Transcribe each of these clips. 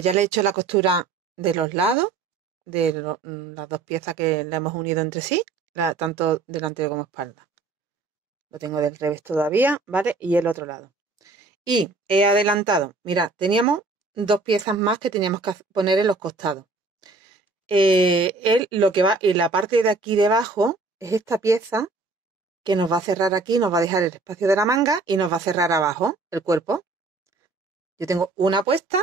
pues ya le he hecho la costura de los lados, de las dos piezas que le hemos unido entre sí, tanto delantero como espalda. Lo tengo del revés todavía, ¿vale? Y el otro lado. Y he adelantado, mirad, teníamos dos piezas más que teníamos que poner en los costados. Lo que va en la parte de aquí debajo es esta pieza que nos va a cerrar aquí, nos va a dejar el espacio de la manga y nos va a cerrar abajo el cuerpo. Yo tengo una puesta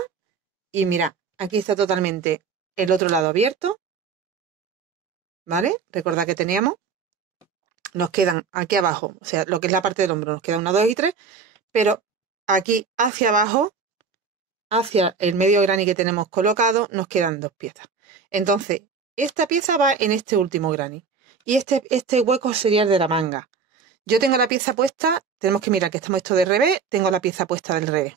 y mirad, aquí está totalmente el otro lado abierto, ¿vale? Recordad que teníamos, nos quedan aquí abajo, o sea, lo que es la parte del hombro, nos queda 1, 2 y 3, pero aquí hacia abajo, hacia el medio granny que tenemos colocado, nos quedan dos piezas. Entonces, esta pieza va en este último granny y este hueco sería el de la manga. Yo tengo la pieza puesta, tenemos que mirar que estamos esto de revés, tengo la pieza puesta del revés.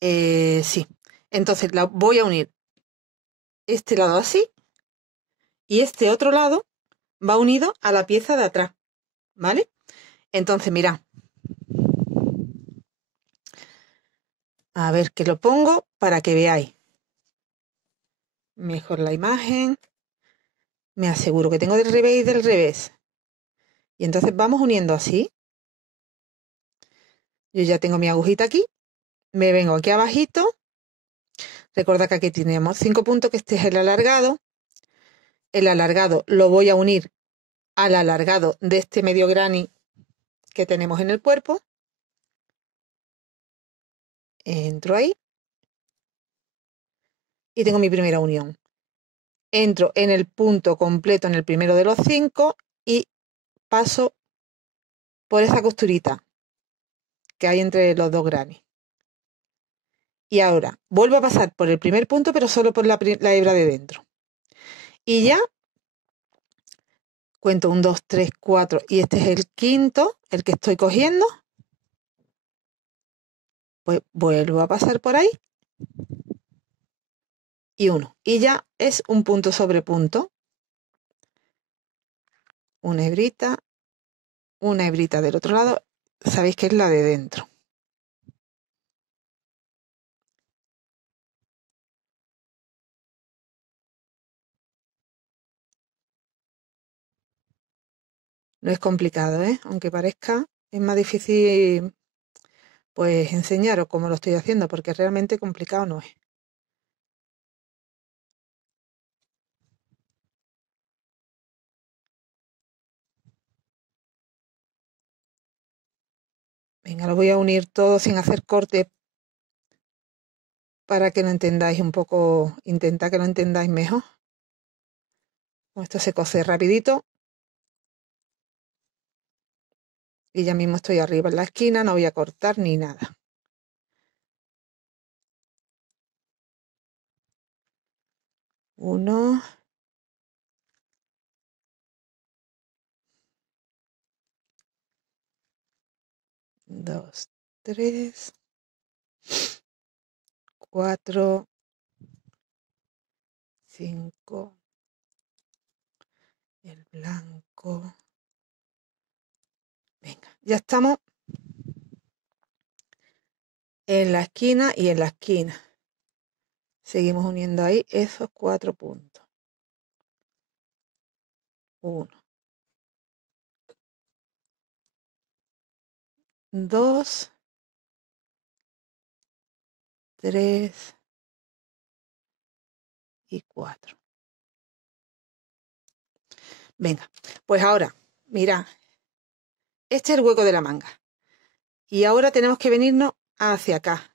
Sí, entonces la voy a unir este lado así y este otro lado va unido a la pieza de atrás, ¿vale? Entonces, mirad. A ver que lo pongo para que veáis mejor la imagen. Me aseguro que tengo del revés y del revés. Y entonces vamos uniendo así. Yo ya tengo mi agujita aquí. Me vengo aquí abajito. Recuerda que aquí tenemos 5 puntos, que este es el alargado. El alargado lo voy a unir al alargado de este medio granny que tenemos en el cuerpo. Entro ahí. Y tengo mi primera unión. Entro en el punto completo en el primero de los 5 y paso por esa costurita que hay entre los dos granny. Y ahora vuelvo a pasar por el primer punto, pero solo por la hebra de dentro. Y ya cuento 1, 2, 3, 4 y este es el quinto, el que estoy cogiendo. Pues vuelvo a pasar por ahí y uno. Y ya es un punto sobre punto. Una hebrita del otro lado. Sabéis que es la de dentro. No es complicado, ¿eh? Aunque parezca, es más difícil pues enseñaros cómo lo estoy haciendo, porque realmente complicado no es. Venga, lo voy a unir todo sin hacer corte para que lo entendáis un poco, intentad que lo entendáis mejor. Esto se cose rapidito. Y ya mismo estoy arriba en la esquina, no voy a cortar ni nada. Uno. Dos, tres. 4, 5, el blanco. Venga, ya estamos en la esquina y en la esquina. Seguimos uniendo ahí esos 4 puntos. 1, 2, 3 y 4. Venga, pues ahora, mira, este es el hueco de la manga. Y ahora tenemos que venirnos hacia acá.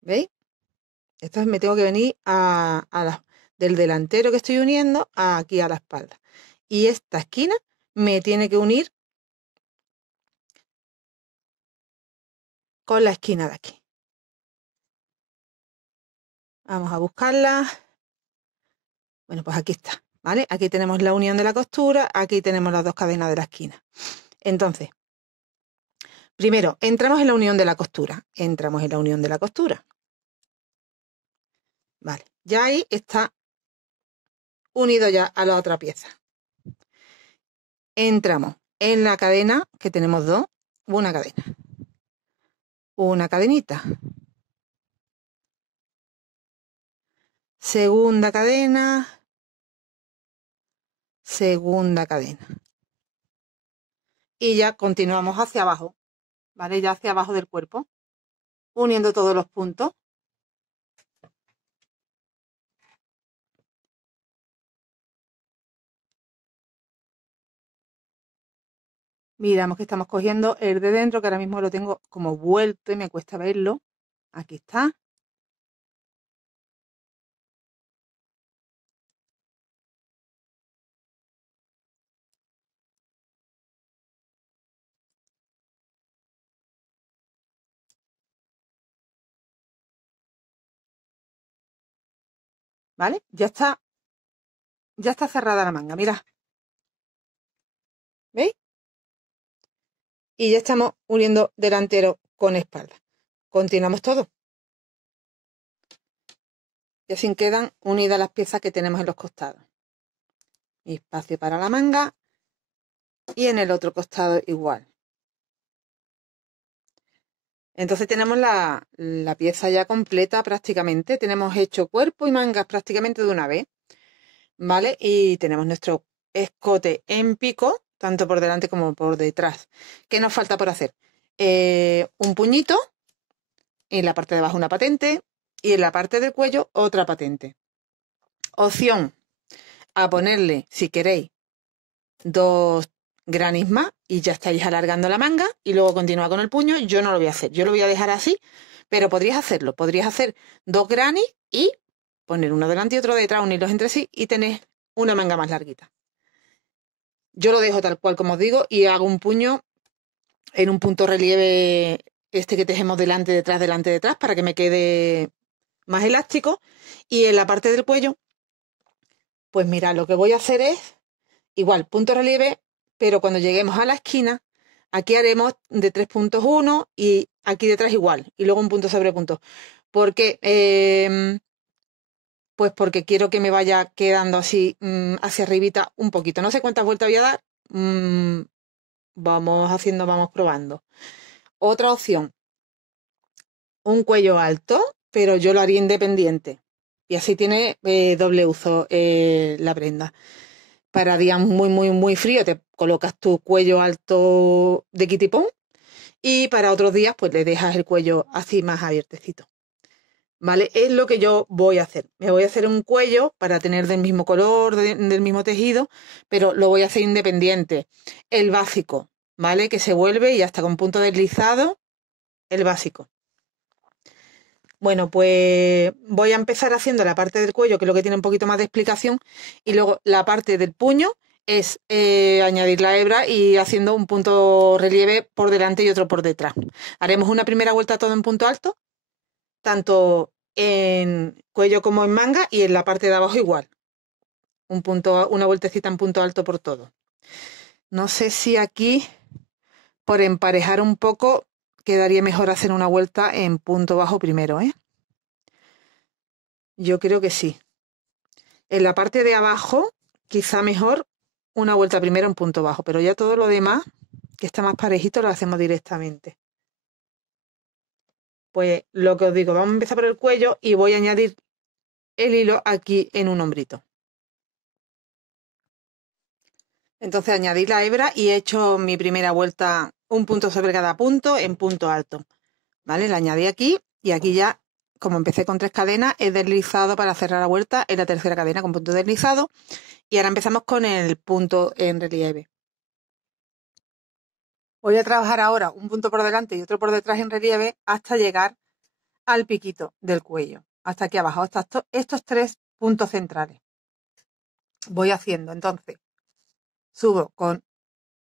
¿Veis? Entonces me tengo que venir del delantero que estoy uniendo aquí a la espalda. Y esta esquina me tiene que unir con la esquina de aquí. Vamos a buscarla. Bueno, pues aquí está, ¿vale? Aquí tenemos la unión de la costura, aquí tenemos las dos cadenas de la esquina. Entonces, primero, entramos en la unión de la costura. Entramos en la unión de la costura. Vale, ya ahí está unido ya a la otra pieza. Entramos en la cadena, que tenemos dos, una cadena, una cadenita, segunda cadena, segunda cadena. Y ya continuamos hacia abajo, ¿vale? Ya hacia abajo del cuerpo, uniendo todos los puntos. Miramos que estamos cogiendo el de dentro, que ahora mismo lo tengo como vuelto y me cuesta verlo. Aquí está. ¿Vale? Ya está cerrada la manga, mirad. ¿Veis? Y ya estamos uniendo delantero con espalda. Continuamos todo. Y así quedan unidas las piezas que tenemos en los costados. Espacio para la manga y en el otro costado igual. Entonces tenemos la pieza ya completa prácticamente. Tenemos hecho cuerpo y mangas prácticamente de una vez. ¿Vale? Y tenemos nuestro escote en pico, tanto por delante como por detrás. ¿Qué nos falta por hacer? Un puñito, en la parte de abajo una patente y en la parte del cuello otra patente. Opción a ponerle, si queréis, 2 granis más y ya estáis alargando la manga y luego continúa con el puño. Yo no lo voy a hacer, yo lo voy a dejar así, pero podrías hacerlo. Podrías hacer 2 granis y poner uno delante y otro detrás, unirlos entre sí y tenéis una manga más larguita. Yo lo dejo tal cual como os digo y hago un puño en un punto relieve este que tejemos delante, detrás, para que me quede más elástico. Y en la parte del cuello, pues mira, lo que voy a hacer es igual, punto relieve, pero cuando lleguemos a la esquina, aquí haremos de 3 puntos 1 y aquí detrás igual, y luego un punto sobre punto. Porque, pues porque quiero que me vaya quedando así hacia arribita un poquito. No sé cuántas vueltas voy a dar. Vamos haciendo, vamos probando. Otra opción, un cuello alto, pero yo lo haría independiente. Y así tiene doble uso la prenda. Para días muy, muy, muy frío te colocas tu cuello alto de kitipón y para otros días pues le dejas el cuello así más abiertecito. ¿Vale? Es lo que yo voy a hacer. Me voy a hacer un cuello para tener del mismo color, del mismo tejido, pero lo voy a hacer independiente. El básico, ¿vale? Que se vuelve y hasta con punto deslizado, el básico. Bueno, pues voy a empezar haciendo la parte del cuello, que es lo que tiene un poquito más de explicación, y luego la parte del puño es añadir la hebra y haciendo un punto relieve por delante y otro por detrás. Haremos una primera vuelta todo en punto alto, tanto en cuello como en manga y en la parte de abajo igual. Una vueltecita en punto alto por todo. No sé si aquí, por emparejar un poco, quedaría mejor hacer una vuelta en punto bajo primero, ¿eh? Yo creo que sí. En la parte de abajo, quizá mejor una vuelta primero en punto bajo, pero ya todo lo demás, que está más parejito, lo hacemos directamente. Pues lo que os digo, vamos a empezar por el cuello y voy a añadir el hilo aquí en un hombrito. Entonces añadí la hebra y he hecho mi primera vuelta, un punto sobre cada punto en punto alto. ¿Vale? La añadí aquí y aquí ya, como empecé con 3 cadenas, he deslizado para cerrar la vuelta en la tercera cadena con punto deslizado. Y ahora empezamos con el punto en relieve. Voy a trabajar ahora un punto por delante y otro por detrás en relieve hasta llegar al piquito del cuello, hasta aquí abajo, hasta estos 3 puntos centrales. Voy haciendo, entonces, subo con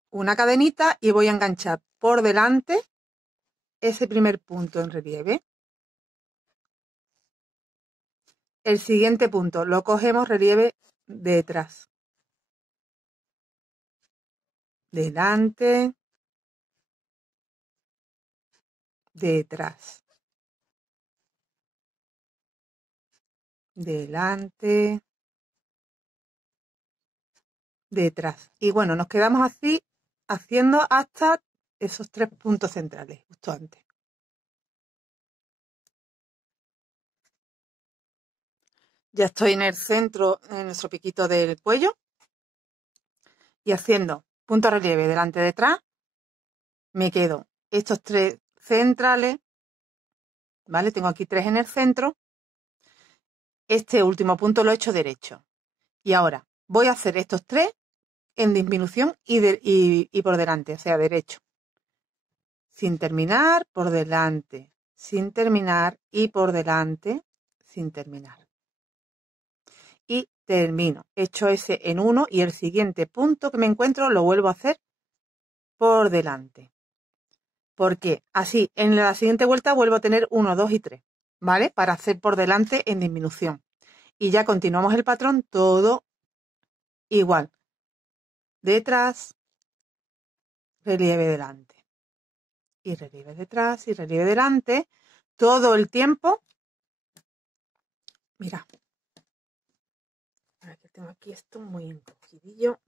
una cadenita y voy a enganchar por delante ese primer punto en relieve. El siguiente punto lo cogemos relieve detrás. Delante, detrás. Delante, detrás. Y bueno, nos quedamos así haciendo hasta esos 3 puntos centrales, justo antes. Ya estoy en el centro, en nuestro piquito del cuello, y haciendo punto relieve delante detrás, me quedo estos 3 centrales, ¿vale? Tengo aquí 3 en el centro. Este último punto lo he hecho derecho. Y ahora voy a hacer estos 3 en disminución y por delante, o sea, derecho. Sin terminar, por delante, sin terminar y por delante, sin terminar. Y termino. He hecho ese en uno y el siguiente punto que me encuentro lo vuelvo a hacer por delante. Porque así en la siguiente vuelta vuelvo a tener 1, 2 y 3, ¿vale? Para hacer por delante en disminución. Y ya continuamos el patrón todo igual. Detrás, relieve delante. Y relieve detrás y relieve delante. Todo el tiempo. Mira. Ahora que tengo aquí esto muy encogidillo.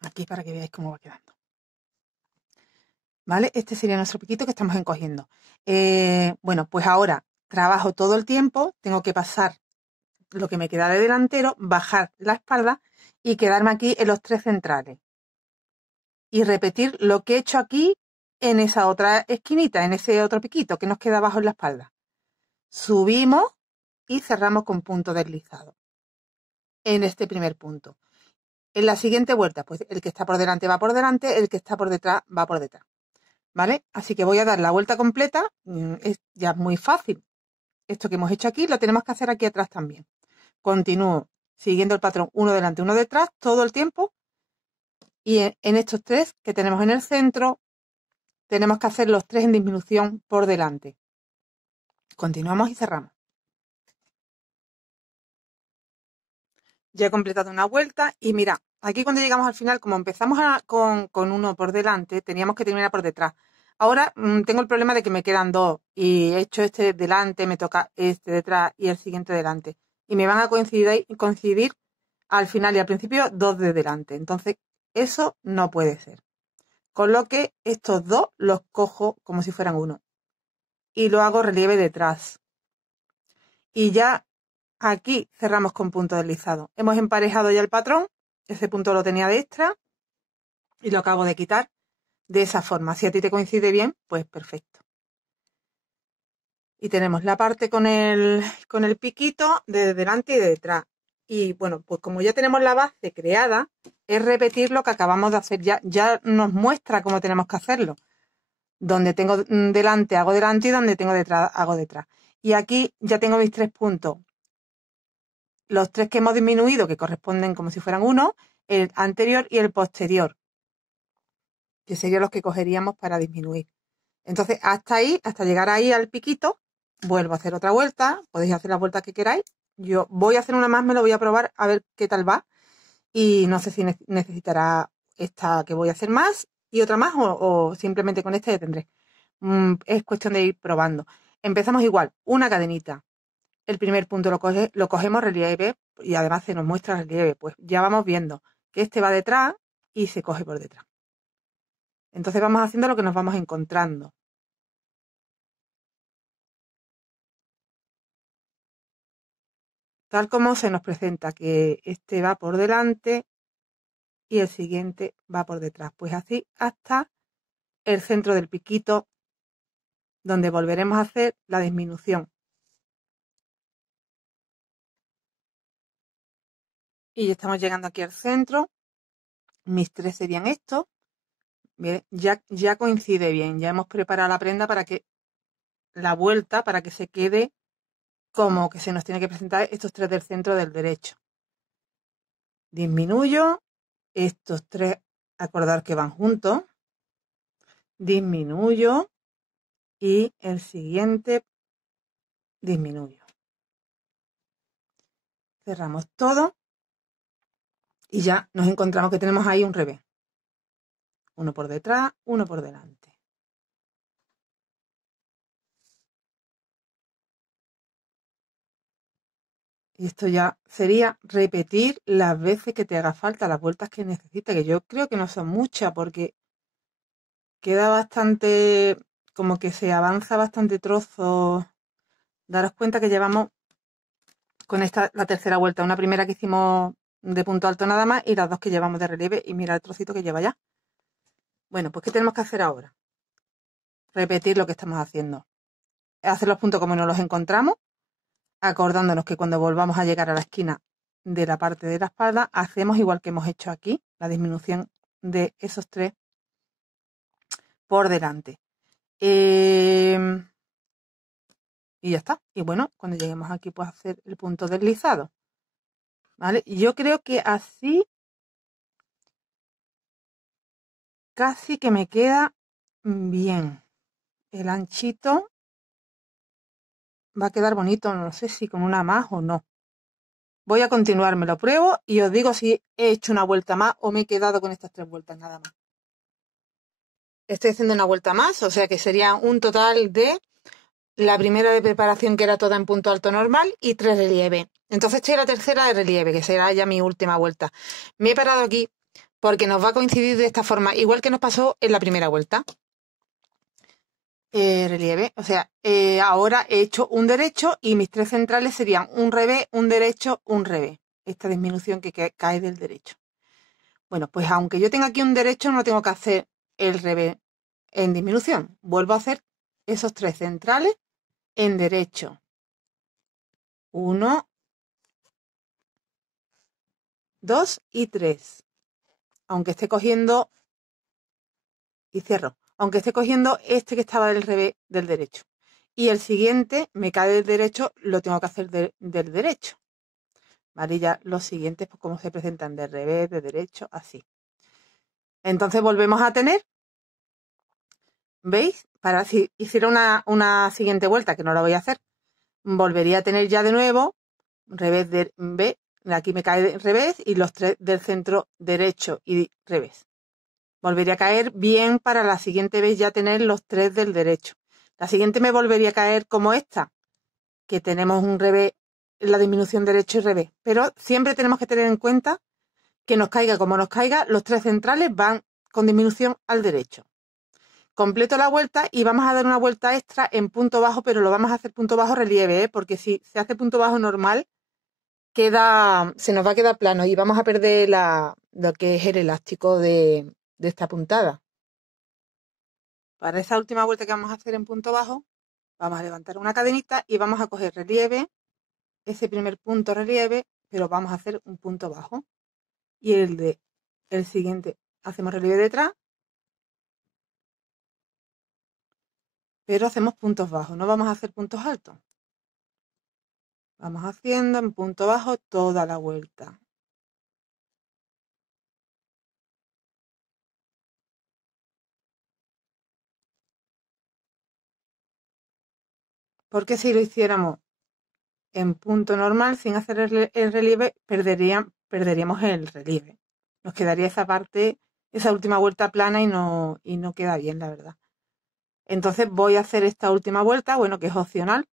Aquí para que veáis cómo va quedando. ¿Vale? Este sería nuestro piquito que estamos encogiendo. Bueno, pues ahora trabajo todo el tiempo, tengo que pasar lo que me queda de delantero, bajar la espalda y quedarme aquí en los 3 centrales. Y repetir lo que he hecho aquí en esa otra esquinita, en ese otro piquito que nos queda abajo en la espalda. Subimos y cerramos con punto deslizado. En este primer punto. En la siguiente vuelta, pues el que está por delante va por delante, el que está por detrás va por detrás. ¿Vale? Así que voy a dar la vuelta completa, es ya muy fácil. Esto que hemos hecho aquí lo tenemos que hacer aquí atrás también. Continúo siguiendo el patrón uno delante, uno detrás, todo el tiempo. Y en estos 3 que tenemos en el centro, tenemos que hacer los 3 en disminución por delante. Continuamos y cerramos. Ya he completado una vuelta y mira, aquí cuando llegamos al final, como empezamos con uno por delante, teníamos que terminar por detrás. Ahora tengo el problema de que me quedan 2 y he hecho este delante, me toca este detrás y el siguiente delante. Y me van a coincidir al final y al principio 2 de delante. Entonces, eso no puede ser. Con lo que estos 2 los cojo como si fueran uno. Y lo hago relieve detrás. Y ya aquí cerramos con punto deslizado. Hemos emparejado ya el patrón. Ese punto lo tenía de extra. Y lo acabo de quitar de esa forma. Si a ti te coincide bien, pues perfecto. Y tenemos la parte con el piquito de delante y de detrás. Y bueno, pues como ya tenemos la base creada, es repetir lo que acabamos de hacer. Ya nos muestra cómo tenemos que hacerlo. Donde tengo delante hago delante y donde tengo detrás hago detrás. Y aquí ya tengo mis 3 puntos. Los 3 que hemos disminuido, que corresponden como si fueran uno, el anterior y el posterior, que serían los que cogeríamos para disminuir. Entonces, hasta ahí, hasta llegar ahí al piquito, vuelvo a hacer otra vuelta. Podéis hacer las vueltas que queráis. Yo voy a hacer una más, me lo voy a probar a ver qué tal va. Y no sé si necesitará esta que voy a hacer más y otra más o simplemente con esta ya tendré. Es cuestión de ir probando. Empezamos igual, una cadenita. El primer punto lo cogemos relieve y además se nos muestra relieve. Pues ya vamos viendo que este va detrás y se coge por detrás. Entonces vamos haciendo lo que nos vamos encontrando. Tal como se nos presenta que este va por delante y el siguiente va por detrás. Pues así hasta el centro del piquito, donde volveremos a hacer la disminución. Y ya estamos llegando aquí al centro. Mis 3 serían estos. Bien, ya coincide bien. Ya hemos preparado la prenda para que la vuelta, para que se quede como que se nos tiene que presentar estos 3 del centro del derecho. Disminuyo. Estos 3, acordar que van juntos. Disminuyo. Y el siguiente disminuyo. Cerramos todo. Y ya nos encontramos que tenemos ahí un revés. Uno por detrás, uno por delante. Y esto ya sería repetir las veces que te haga falta, las vueltas que necesites, que yo creo que no son muchas porque queda bastante, como que se avanza bastante trozo. Daros cuenta que llevamos con esta la tercera vuelta, una primera que hicimos de punto alto nada más y las dos que llevamos de relieve y mira el trocito que lleva ya. Bueno, pues ¿qué tenemos que hacer ahora? Repetir lo que estamos haciendo. Hacer los puntos como nos los encontramos, acordándonos que cuando volvamos a llegar a la esquina de la parte de la espalda, hacemos igual que hemos hecho aquí, la disminución de esos 3 por delante. Y ya está. Y bueno, cuando lleguemos aquí, pues hacer el punto deslizado. ¿Vale? Yo creo que así casi que me queda bien. El anchito va a quedar bonito, no sé si con una más o no. Voy a continuar, me lo pruebo y os digo si he hecho una vuelta más o me he quedado con estas 3 vueltas nada más. Estoy haciendo una vuelta más, o sea que sería un total de la primera de preparación que era toda en punto alto normal y 3 relieve. Entonces estoy en la tercera de relieve, que será ya mi última vuelta. Me he parado aquí porque nos va a coincidir de esta forma, igual que nos pasó en la primera vuelta. Relieve, o sea, ahora he hecho un derecho y mis 3 centrales serían un revés, un derecho, un revés. Esta disminución que cae del derecho. Bueno, pues aunque yo tenga aquí un derecho, no tengo que hacer el revés en disminución. Vuelvo a hacer esos 3 centrales en derecho. 1, 2 y 3. Aunque esté cogiendo, y cierro, aunque esté cogiendo este que estaba del revés del derecho. Y el siguiente me cae del derecho, lo tengo que hacer del derecho. ¿Vale? Ya los siguientes, pues como se presentan de revés, de derecho, así. Entonces volvemos a tener, ¿veis? Para si hiciera una siguiente vuelta, que no la voy a hacer, volvería a tener ya de nuevo revés de B, aquí me cae revés y los 3 del centro derecho y revés. Volvería a caer bien para la siguiente vez ya tener los 3 del derecho. La siguiente me volvería a caer como esta, que tenemos un revés, la disminución derecho y revés. Pero siempre tenemos que tener en cuenta que nos caiga como nos caiga, los 3 centrales van con disminución al derecho. Completo la vuelta y vamos a dar una vuelta extra en punto bajo, pero lo vamos a hacer punto bajo relieve, porque si se hace punto bajo normal, se nos va a quedar plano y vamos a perder lo que es el elástico de esta puntada. Para esta última vuelta que vamos a hacer en punto bajo, vamos a levantar una cadenita y vamos a coger relieve, ese primer punto relieve, pero vamos a hacer un punto bajo. Y el siguiente hacemos relieve detrás, pero hacemos puntos bajos, no vamos a hacer puntos altos. Vamos haciendo en punto bajo toda la vuelta. Porque si lo hiciéramos en punto normal, sin hacer el relieve, perderíamos el relieve. Nos quedaría esa parte, esa última vuelta plana y no queda bien, la verdad. Entonces voy a hacer esta última vuelta, bueno, que es opcional.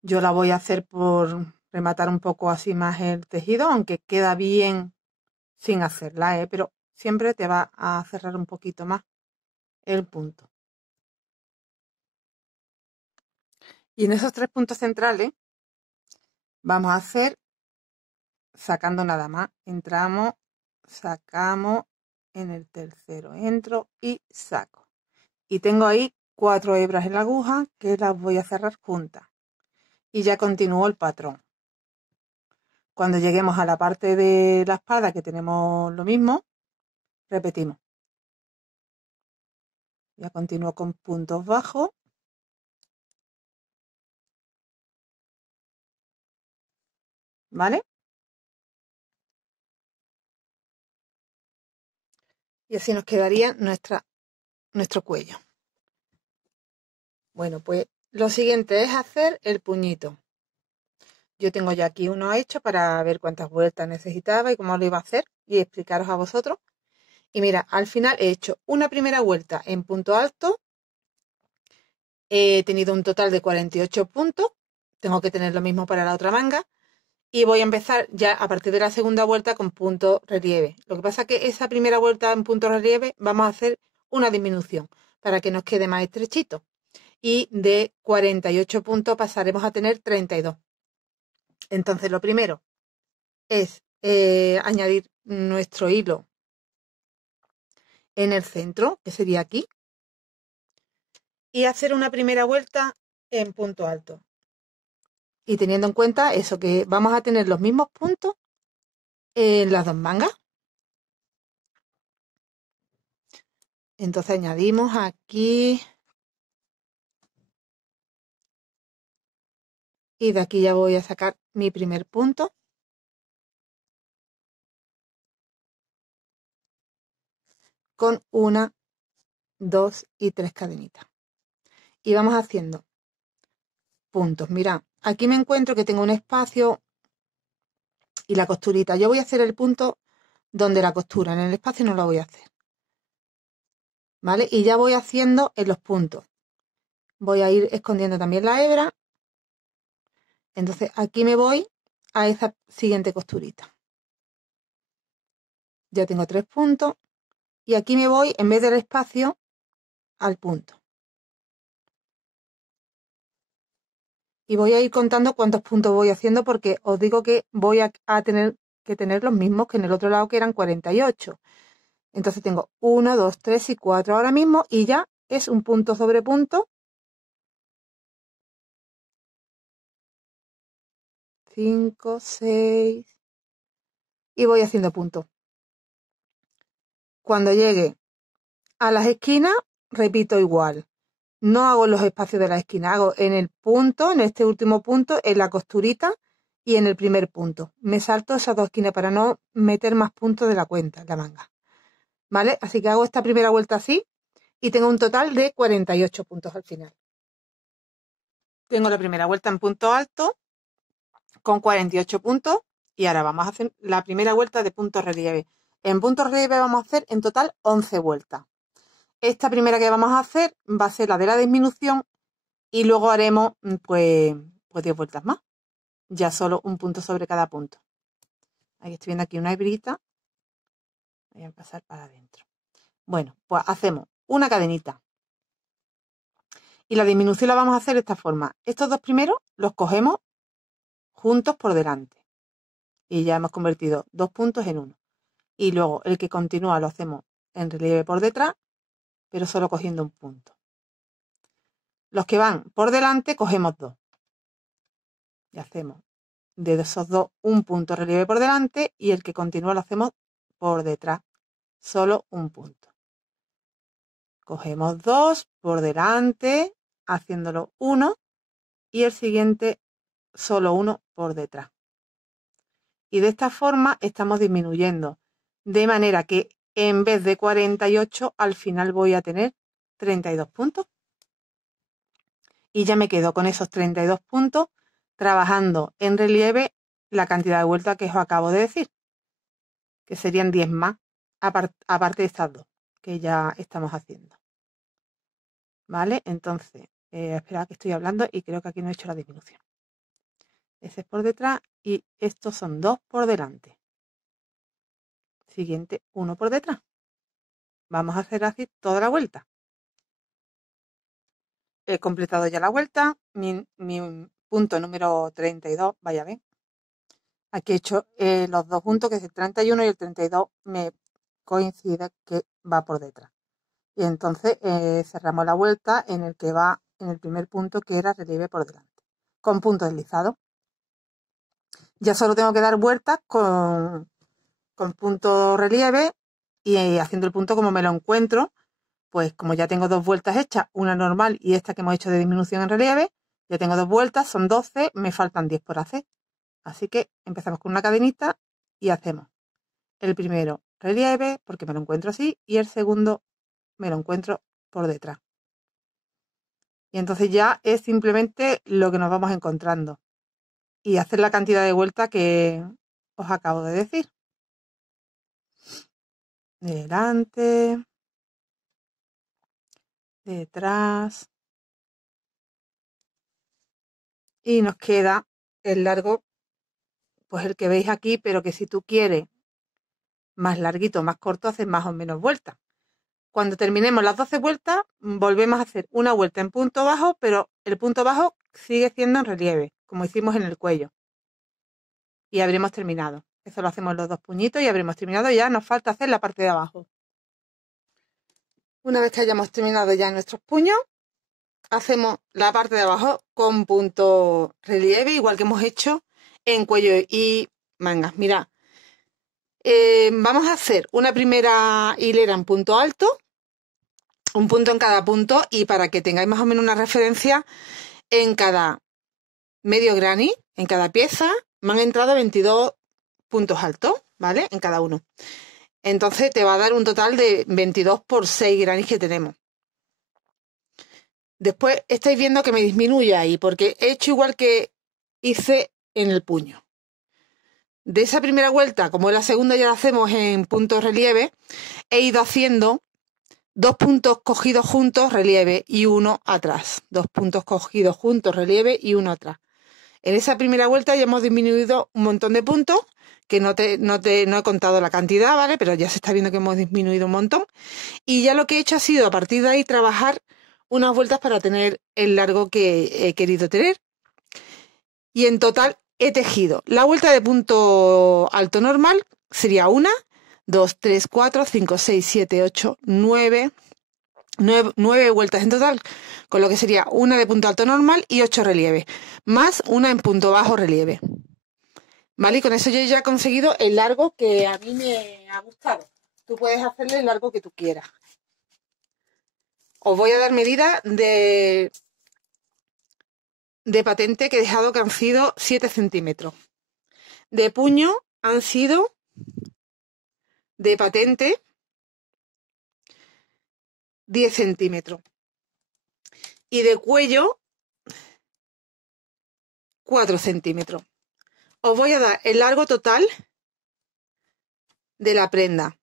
Yo la voy a hacer por rematar un poco así más el tejido, aunque queda bien sin hacerla, pero siempre te va a cerrar un poquito más el punto. Y en esos 3 puntos centrales vamos a hacer sacando nada más. Entramos, sacamos, en el tercero entro y saco. Y tengo ahí 4 hebras en la aguja que las voy a cerrar juntas. Y ya continúo el patrón. Cuando lleguemos a la parte de la espada que tenemos lo mismo, repetimos. Ya continúo con puntos bajos. ¿Vale? Y así nos quedaría nuestro cuello. Bueno, pues lo siguiente es hacer el puñito. Yo tengo ya aquí uno hecho para ver cuántas vueltas necesitaba y cómo lo iba a hacer y explicaros a vosotros. Y mira, al final he hecho una primera vuelta en punto alto. He tenido un total de 48 puntos. Tengo que tener lo mismo para la otra manga. Y voy a empezar ya a partir de la segunda vuelta con punto relieve. Lo que pasa es que esa primera vuelta en punto relieve vamos a hacer una disminución para que nos quede más estrechito. Y de 48 puntos pasaremos a tener 32. Entonces lo primero es añadir nuestro hilo en el centro, que sería aquí, y hacer una primera vuelta en punto alto. Y teniendo en cuenta eso, que vamos a tener los mismos puntos en las dos mangas. Entonces añadimos aquí y de aquí ya voy a sacar mi primer punto. Con 1, 2 y 3 cadenitas. Y vamos haciendo puntos. Mirad, aquí me encuentro que tengo un espacio y la costurita. Yo voy a hacer el punto donde la costura, en el espacio no lo voy a hacer. ¿Vale? Y ya voy haciendo en los puntos. Voy a ir escondiendo también la hebra. Entonces aquí me voy a esa siguiente costurita. Ya tengo 3 puntos. Y aquí me voy, en vez del espacio, al punto. Y voy a ir contando cuántos puntos voy haciendo porque os digo que voy a tener que tener los mismos que en el otro lado, que eran 48. Entonces tengo 1, 2, 3 y 4 ahora mismo y ya es un punto sobre punto. 5, 6 y voy haciendo puntos. Cuando llegue a las esquinas, repito igual. No hago los espacios de la esquina, hago en el punto, en este último punto, en la costurita y en el primer punto. Me salto esas dos esquinas para no meter más puntos de la cuenta en la manga. ¿Vale? Así que hago esta primera vuelta así y tengo un total de 48 puntos al final. Tengo la primera vuelta en punto alto con 48 puntos y ahora vamos a hacer la primera vuelta de punto relieve. En punto relieve vamos a hacer en total 11 vueltas. Esta primera que vamos a hacer va a ser la de la disminución y luego haremos pues 10 vueltas más. Ya solo un punto sobre cada punto. Ahí estoy viendo aquí una hebrita. Voy a pasar para adentro. Bueno, pues hacemos una cadenita. Y la disminución la vamos a hacer de esta forma. Estos dos primeros los cogemos juntos por delante. Y ya hemos convertido 2 puntos en 1. Y luego el que continúa lo hacemos en relieve por detrás, pero solo cogiendo un punto. Los que van por delante cogemos 2. Y hacemos de esos 2 un punto relieve por delante y el que continúa lo hacemos por detrás, solo un punto. Cogemos 2 por delante, haciéndolo 1 y el siguiente solo 1 por detrás. Y de esta forma estamos disminuyendo, de manera que en vez de 48 al final voy a tener 32 puntos. Y ya me quedo con esos 32 puntos trabajando en relieve la cantidad de vueltas que os acabo de decir, que serían 10 más, aparte de estas dos que ya estamos haciendo. ¿Vale? Entonces, esperad que estoy hablando y creo que aquí no he hecho la disminución. Ese es por detrás y estos son 2 por delante. Siguiente, 1 por detrás. Vamos a hacer así toda la vuelta. He completado ya la vuelta. Mi punto número 32, vaya bien. Aquí he hecho los dos puntos, que es el 31 y el 32, me coincide que va por detrás. Y entonces cerramos la vuelta en el que va en el primer punto, que era relieve por delante, con punto deslizado. Ya solo tengo que dar vueltas con punto relieve y haciendo el punto como me lo encuentro, pues como ya tengo 2 vueltas hechas, una normal y esta que hemos hecho de disminución en relieve, ya tengo 2 vueltas, son 12, me faltan 10 por hacer. Así que empezamos con una cadenita y hacemos el primero relieve, porque me lo encuentro así, y el segundo me lo encuentro por detrás. Y entonces ya es simplemente lo que nos vamos encontrando y hacer la cantidad de vueltas que os acabo de decir. Delante, detrás y nos queda el largo, pues el que veis aquí, pero que si tú quieres más larguito, más corto, haces más o menos vueltas. Cuando terminemos las 12 vueltas, volvemos a hacer una vuelta en punto bajo, pero el punto bajo sigue siendo en relieve, como hicimos en el cuello. Y habremos terminado. Eso lo hacemos los dos puñitos y habremos terminado. Ya nos falta hacer la parte de abajo. Una vez que hayamos terminado ya nuestros puños, hacemos la parte de abajo con punto relieve, igual que hemos hecho en cuello y mangas. Mirad, vamos a hacer una primera hilera en punto alto, un punto en cada punto, y para que tengáis más o menos una referencia, en cada medio granny, en cada pieza, me han entrado 22 puntos altos, ¿vale? En cada uno. Entonces te va a dar un total de 22 por 6 grannies que tenemos. Después estáis viendo que me disminuye ahí, porque he hecho igual que hice en el puño. De esa primera vuelta, como en la segunda ya la hacemos en punto relieve, he ido haciendo 2 puntos cogidos juntos, relieve, y uno atrás. 2 puntos cogidos juntos, relieve, y uno atrás. En esa primera vuelta ya hemos disminuido un montón de puntos, que no he contado la cantidad, ¿vale? Pero ya se está viendo que hemos disminuido un montón. Y ya lo que he hecho ha sido, a partir de ahí, trabajar unas vueltas para tener el largo que he querido tener. Y en total he tejido la vuelta de punto alto normal, sería 1, 2, 3, 4, 5, 6, 7, 8, 9 vueltas en total, con lo que sería una de punto alto normal y 8 relieves, más una en punto bajo relieve. ¿Vale? Y con eso yo ya he conseguido el largo que a mí me ha gustado. Tú puedes hacerle el largo que tú quieras. Os voy a dar medidas de patente que he dejado, que han sido 7 centímetros. De puño han sido de patente 10 centímetros. Y de cuello 4 centímetros. Os voy a dar el largo total de la prenda.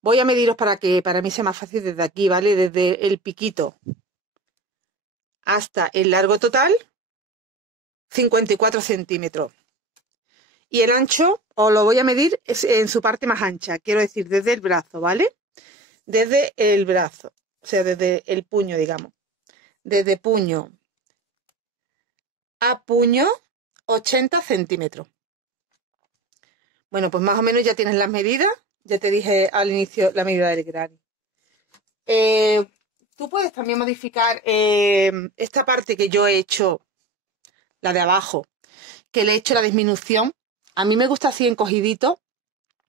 Voy a mediros para que para mí sea más fácil desde aquí, ¿vale? Desde el piquito hasta el largo total, 54 centímetros. Y el ancho os lo voy a medir en su parte más ancha, quiero decir, desde el brazo, ¿vale? Desde el brazo, o sea, desde el puño, digamos. Desde puño a puño, 80 centímetros. Bueno, pues más o menos ya tienes las medidas. Ya te dije al inicio la medida del granny. Tú puedes también modificar esta parte que yo he hecho, la de abajo, que le he hecho la disminución. A mí me gusta así encogidito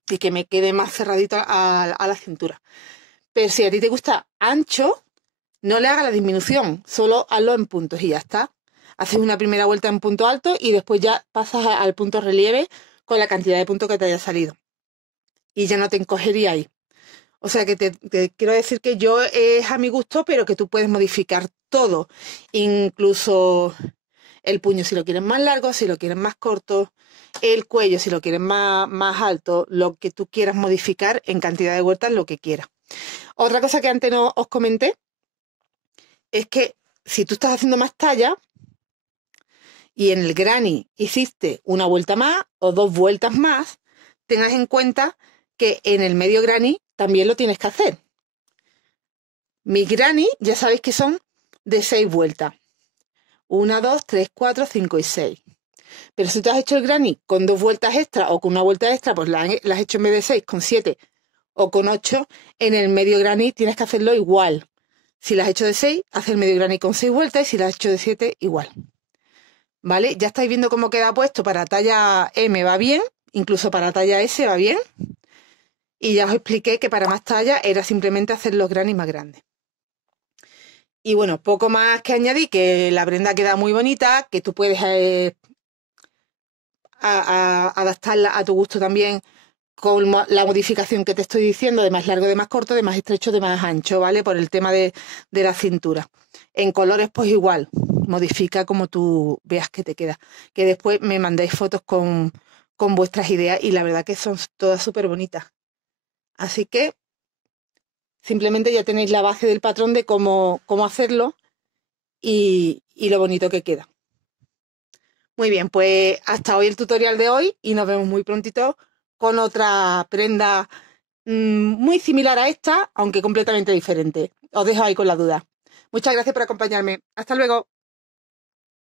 y que me quede más cerradito a la cintura. Pero si a ti te gusta ancho, no le hagas la disminución, solo hazlo en puntos y ya está. Haces una primera vuelta en punto alto y después ya pasas al punto relieve con la cantidad de puntos que te haya salido. Y ya no te encogería ahí. O sea que te quiero decir que yo es a mi gusto, pero que tú puedes modificar todo. Incluso el puño si lo quieres más largo, si lo quieres más corto, el cuello si lo quieres más alto, lo que tú quieras modificar en cantidad de vueltas, lo que quieras. Otra cosa que antes no os comenté es que si tú estás haciendo más talla y en el granny hiciste una vuelta más o 2 vueltas más, tengas en cuenta que en el medio granny también lo tienes que hacer. Mis granny ya sabéis que son de 6 vueltas. 1, 2, 3, 4, 5 y 6. Pero si tú has hecho el granny con 2 vueltas extra o con una vuelta extra, pues la has hecho en vez de 6 con 7 o con 8, en el medio granny tienes que hacerlo igual. Si la has hecho de 6, haz el medio granny con 6 vueltas, y si la has hecho de 7, igual. ¿Vale? Ya estáis viendo cómo queda puesto. Para talla M va bien, incluso para talla S va bien. Y ya os expliqué que para más talla era simplemente hacer los granny más grandes. Y bueno, poco más que añadir, que la prenda queda muy bonita, que tú puedes adaptarla a tu gusto también con la modificación que te estoy diciendo, de más largo, de más corto, de más estrecho, de más ancho, ¿vale? Por el tema de la cintura. En colores, pues igual, modifica como tú veas que te queda. Que después me mandéis fotos con vuestras ideas y la verdad que son todas súper bonitas. Así que simplemente ya tenéis la base del patrón de cómo hacerlo y lo bonito que queda. Muy bien, pues hasta hoy el tutorial de hoy y nos vemos muy prontito con otra prenda muy similar a esta, aunque completamente diferente. Os dejo ahí con la duda. Muchas gracias por acompañarme. Hasta luego.